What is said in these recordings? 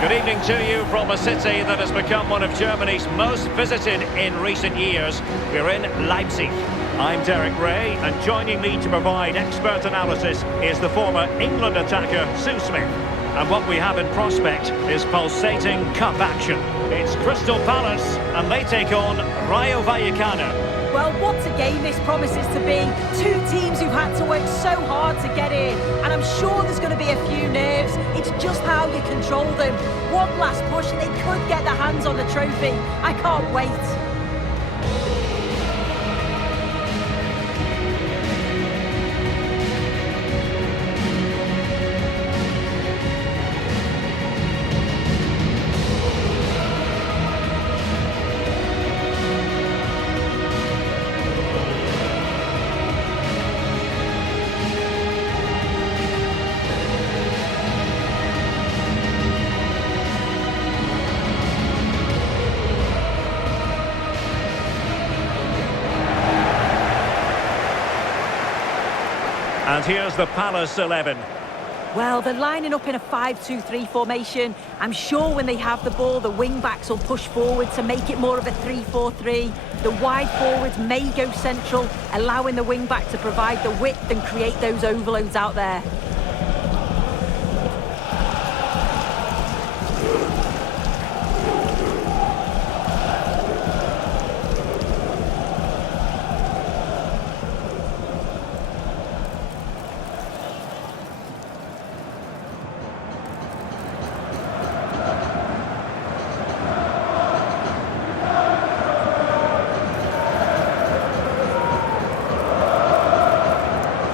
Good evening to you from a city that has become one of Germany's most visited in recent years. We're in Leipzig. I'm Derek Ray, and joining me to provide expert analysis is the former England attacker, Sue Smith. And what we have in prospect is pulsating cup action. It's Crystal Palace, and they take on Rayo Vallecano. Well, what a game this promises to be. Two teams who've had to work so hard to get in, and I'm sure there's going to be a few nerves. It's just how you control them. One last push and they could get their hands on the trophy. I can't wait. And here's the Palace 11. Well, they're lining up in a 5-2-3 formation. I'm sure when they have the ball, the wing-backs will push forward to make it more of a 3-4-3. The wide forwards may go central, allowing the wing-back to provide the width and create those overloads out there.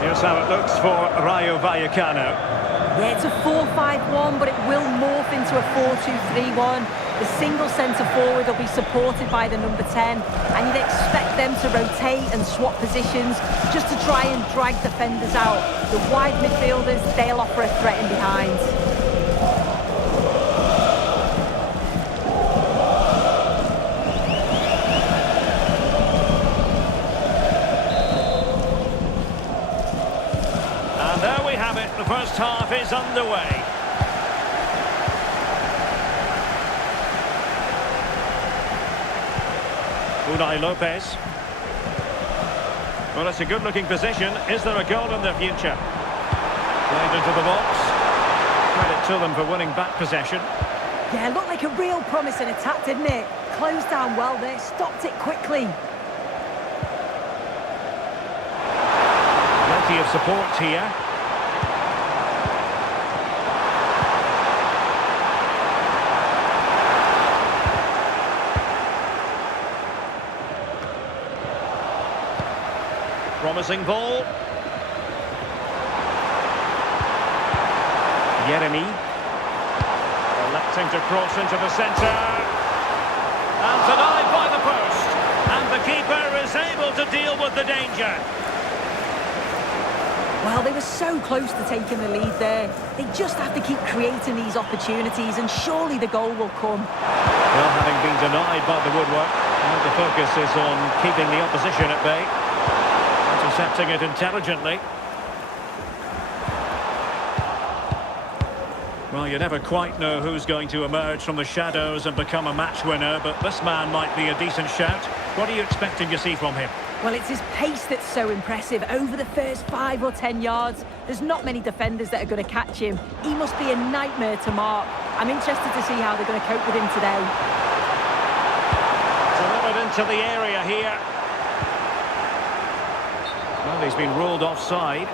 Here's how it looks for Rayo Vallecano. Yeah, it's a 4-5-1, but it will morph into a 4-2-3-1. The single centre forward will be supported by the number 10, and you'd expect them to rotate and swap positions just to try and drag defenders out. The wide midfielders, they'll offer a threat in behind. And there we have it, the first half is underway. Unai Lopez. Well, it's a good-looking position. Is there a goal in the future? Played into the box. Credit to them for winning back possession. Yeah, looked like a real promising attack, didn't it? Closed down well there, stopped it quickly. Plenty of support here. Promising ball. Yeremy. Electing to cross into the centre. And denied by the post. And the keeper is able to deal with the danger. Well, they were so close to taking the lead there. They just have to keep creating these opportunities, and surely the goal will come. Well, having been denied by the woodwork, now the focus is on keeping the opposition at bay. Intercepting it intelligently. Well, you never quite know who's going to emerge from the shadows and become a match winner, but this man might be a decent shout. What are you expecting to see from him? Well, it's his pace that's so impressive. Over the first 5 or 10 yards, there's not many defenders that are going to catch him. He must be a nightmare to mark. I'm interested to see how they're going to cope with him today. Delivered into the area here. Well, he's been ruled offside.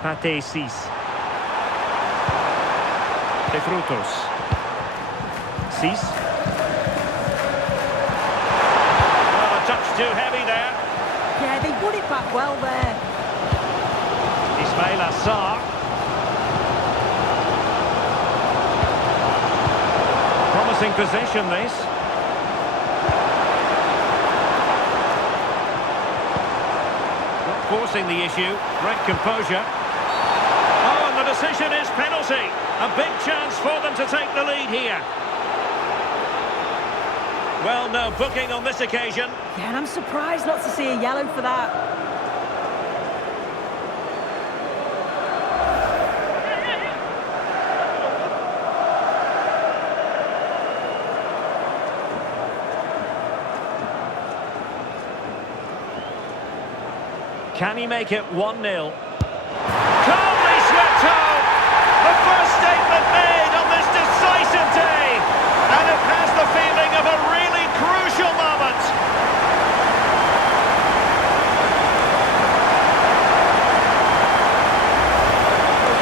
Pate Cis. De Frutos. Cis. Well, a touch too heavy there. Yeah, they won it back well there. Ismail Assar. Promising possession, this. Got forcing the issue. Great composure. Oh, and the decision is penalty. A big chance for them to take the lead here. Well, no booking on this occasion. Yeah, and I'm surprised not to see a yellow for that. Can he make it 1-0? Calmly swept home! The first statement made on this decisive day! And it has the feeling of a really crucial moment!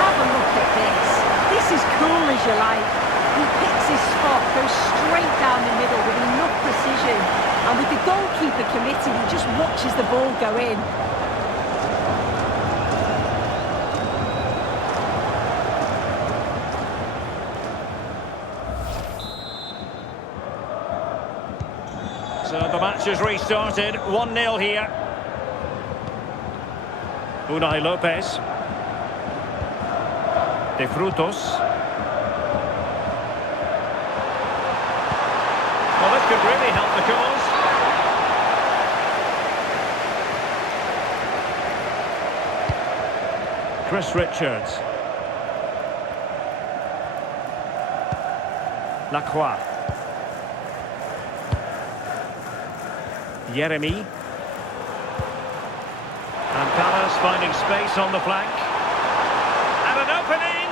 Have a look at this. This is cool as you like. He picks his spot, goes straight down the middle with enough precision. And with the goalkeeper committed, he just watches the ball go in. So the match has restarted, 1-0 here. Unai Lopez. De Frutos. Well, this could really help the cause. Chris Richards. Lacroix. Yeremy. And Palace finding space on the flank. And an opening!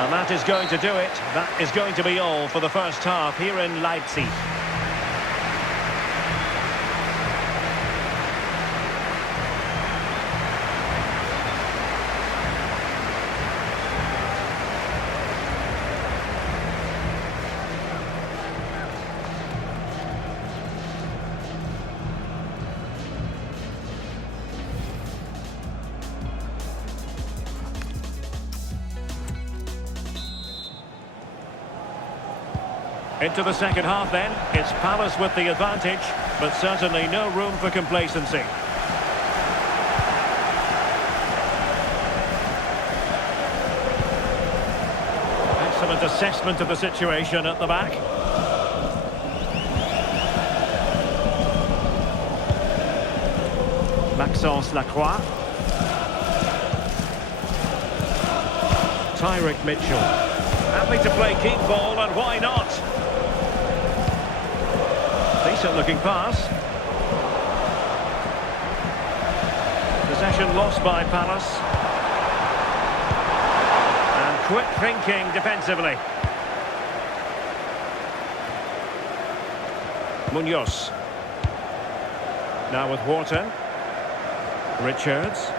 And that is going to do it. That is going to be all for the first half here in Leipzig. Into the second half then, it's Palace with the advantage, but certainly no room for complacency. Excellent assessment of the situation at the back. Maxence Lacroix. Tyrick Mitchell. Happy to play keep ball, and why not? Decent looking pass. Possession lost by Palace. And quick thinking defensively. Munoz. Now with Wharton. Richards.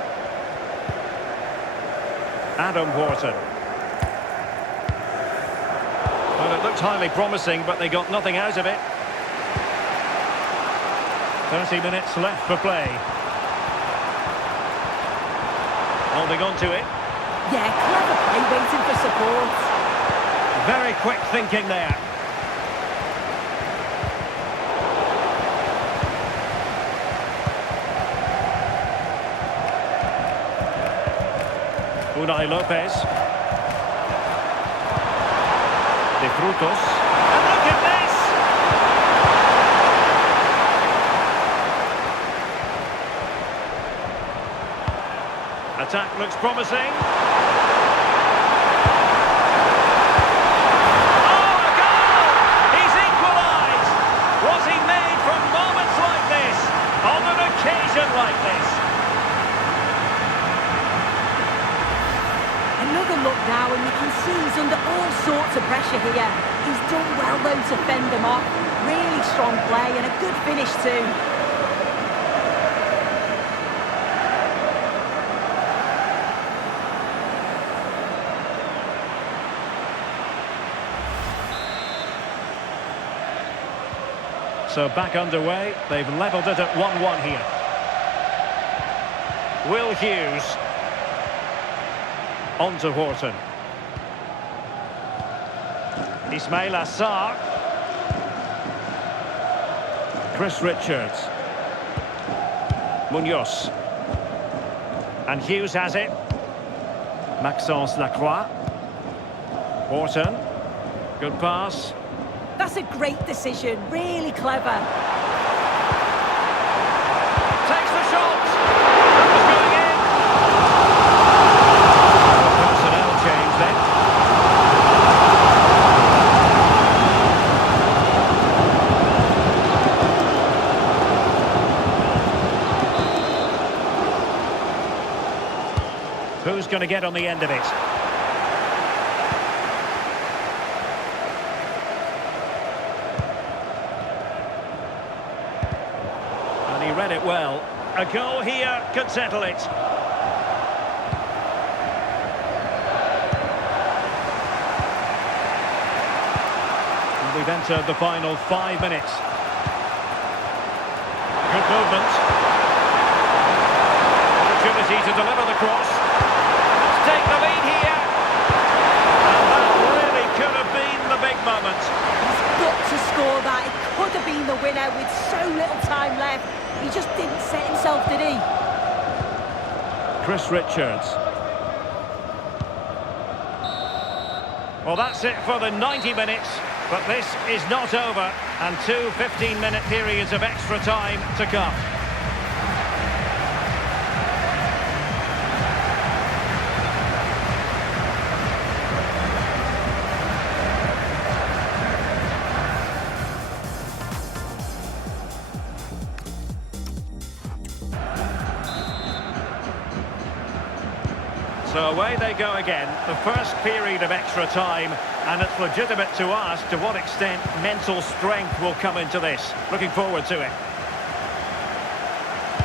Adam Wharton. Well, it looked highly promising, but they got nothing out of it. 30 minutes left for play. Holding on to it. Yeah, clever play, waiting for support. Very quick thinking there. Unai Lopez. De Frutos. And look at this! Attack looks promising. Oh, a goal! He's equalised! Was he made from moments like this? On an occasion like this? Another look now, and you can see he's under all sorts of pressure here. He's done well, though, to fend them off. Really strong play and a good finish, too. So back underway. They've levelled it at 1-1 here. Will Hughes. On to Wharton. Ismail Assar. Chris Richards. Munoz. And Hughes has it. Maxence Lacroix. Orton. Good pass. That's a great decision, really clever. Takes the shot. That was going in. Personnel change then. Who's going to get on the end of it? And he read it well. A goal here could settle it. And we've entered the final 5 minutes. Good movement. Opportunity to deliver the cross. Take the lead here. And that really could have been the big moment. He's got to score that. It could have been the winner with so little time left. He just didn't set himself, did he? Chris Richards. Well, that's it for the 90 minutes. But this is not over. And 2 15-minute periods of extra time to come. So away they go again, the first period of extra time, and it's legitimate to ask to what extent mental strength will come into this. Looking forward to it.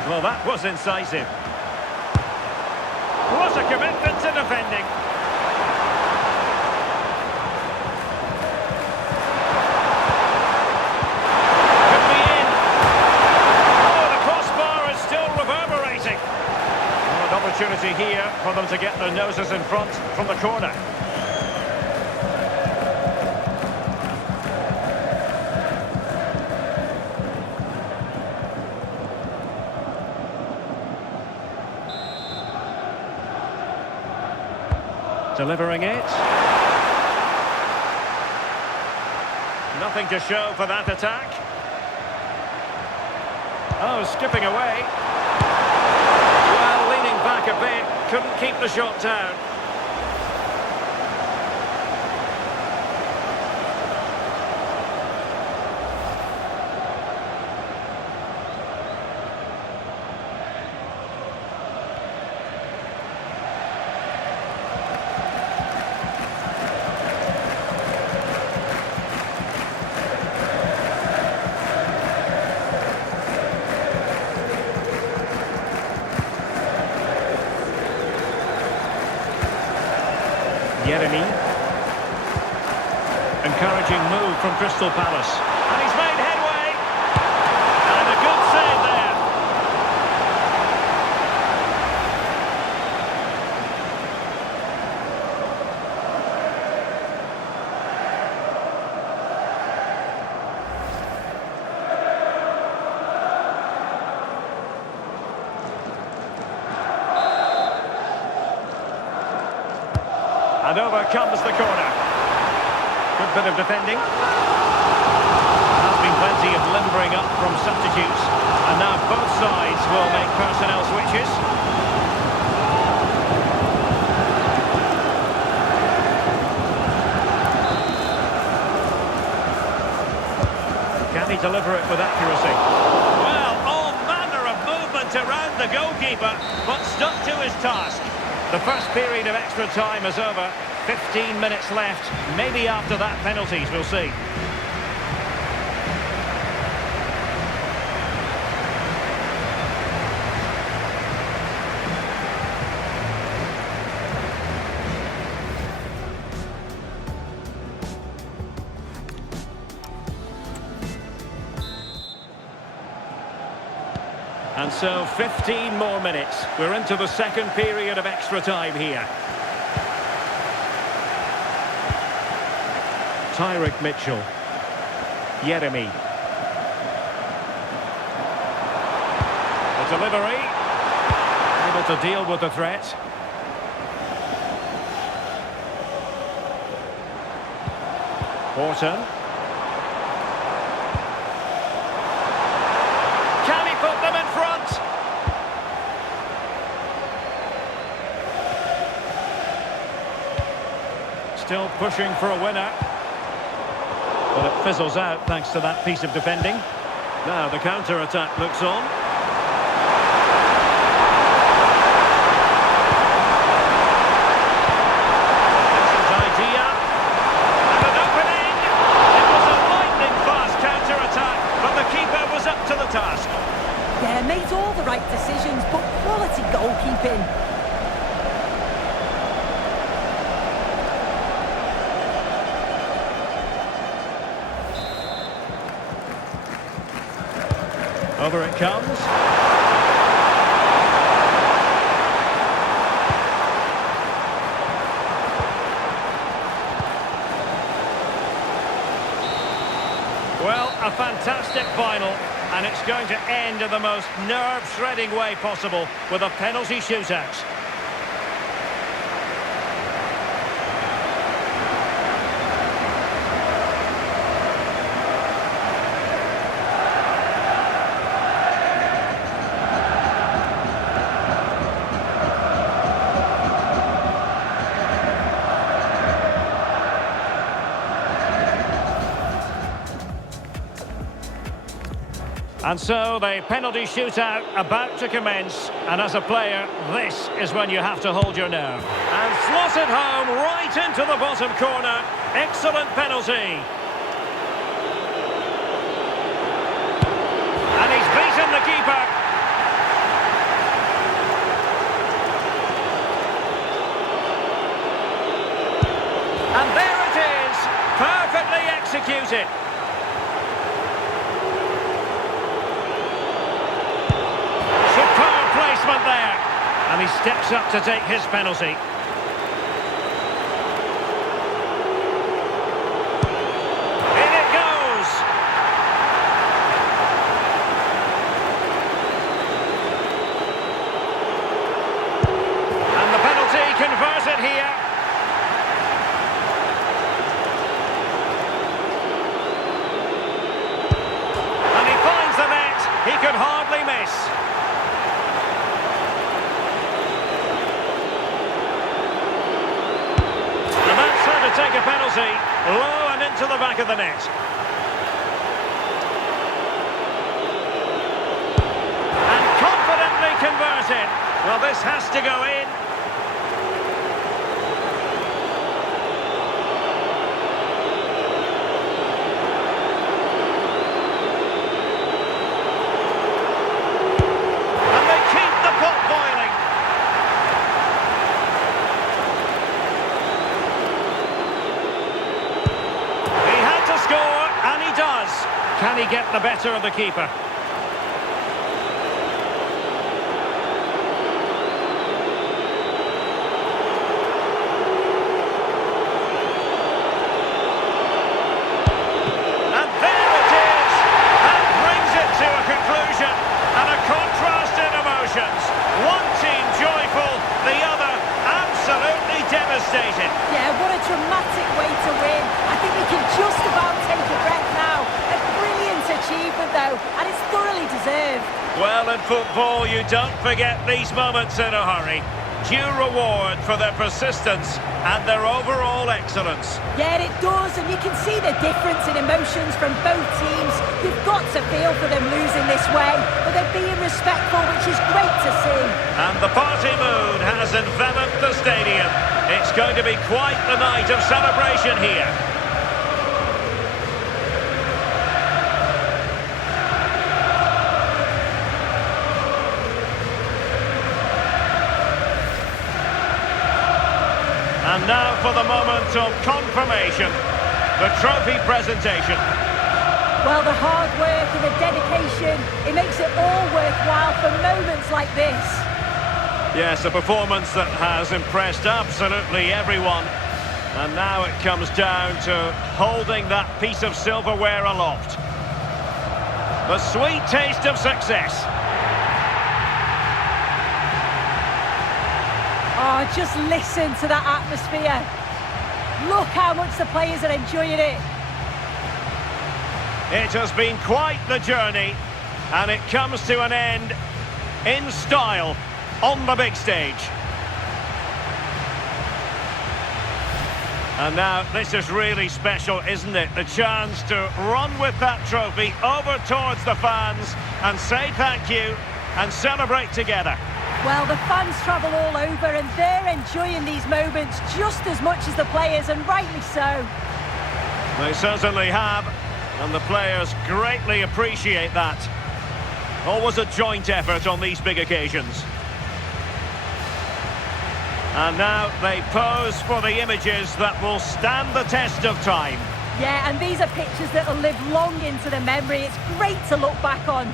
Well, that was incisive. What a commitment to defending. Could be in. Oh, the crossbar is still reverberating. An opportunity here for them to get their noses in front from the corner. Delivering it. Nothing to show for that attack. Oh, skipping away. Back a bit, couldn't keep the shot down. Yeremy. Encouraging move from Crystal Palace. And he's made headway. And a good save there. And over comes the corner. Good bit of defending. There's been plenty of limbering up from substitutes. And now both sides will make personnel switches. Can he deliver it with accuracy? Well, all manner of movement around the goalkeeper, but stuck to his task. The first period of extra time is over. 15 minutes left. Maybe after that, penalties, we'll see. And so 15 more minutes. We're into the second period of extra time here. Tyrick Mitchell. Yeremy. Delivery. Able to deal with the threat. Horton. Can he put them in front? Still pushing for a winner. Well, it fizzles out thanks to that piece of defending. Now the counter-attack looks on. This is idea. And an opening. It was a lightning-fast counter-attack, but the keeper was up to the task. Yeah, made all the right decisions, but quality goalkeeping. Over it comes. Well, a fantastic final, and it's going to end in the most nerve-shredding way possible with a penalty shootout. And so the penalty shootout about to commence, and as a player, this is when you have to hold your nerve. And slotted home right into the bottom corner. Excellent penalty. And he's beaten the keeper. And there it is, perfectly executed. There, and he steps up to take his penalty. In it goes. And the penalty converted here. And he finds the net. He could hardly miss. Take a penalty, low and into the back of the net. And confidently converted. Well, this has to go in. And they keep the pot boiling. Can he get the better of the keeper? And there it is! That brings it to a conclusion. And a contrast in emotions. One team joyful, the other absolutely devastated. Yeah, what a dramatic way to win. I think you can just about take a breath now. Achievement though, and it's thoroughly deserved. Well, in football you don't forget these moments in a hurry. Due reward for their persistence and their overall excellence. Yeah, it does, and you can see the difference in emotions from both teams. You've got to feel for them losing this way, but they're being respectful, which is great to see. And the party mood has enveloped the stadium. It's going to be quite the night of celebration here. And now for the moment of confirmation, the trophy presentation. Well, the hard work and the dedication, it makes it all worthwhile for moments like this. Yes, a performance that has impressed absolutely everyone. And now it comes down to holding that piece of silverware aloft. The sweet taste of success. Oh, just listen to that atmosphere. Look how much the players are enjoying it. It has been quite the journey, and it comes to an end in style on the big stage. And now this is really special, isn't it? The chance to run with that trophy over towards the fans and say thank you and celebrate together. Well, the fans travel all over and they're enjoying these moments just as much as the players, and rightly so. They certainly have, and the players greatly appreciate that. Always a joint effort on these big occasions. And now they pose for the images that will stand the test of time. Yeah, and these are pictures that will live long into the memory. It's great to look back on.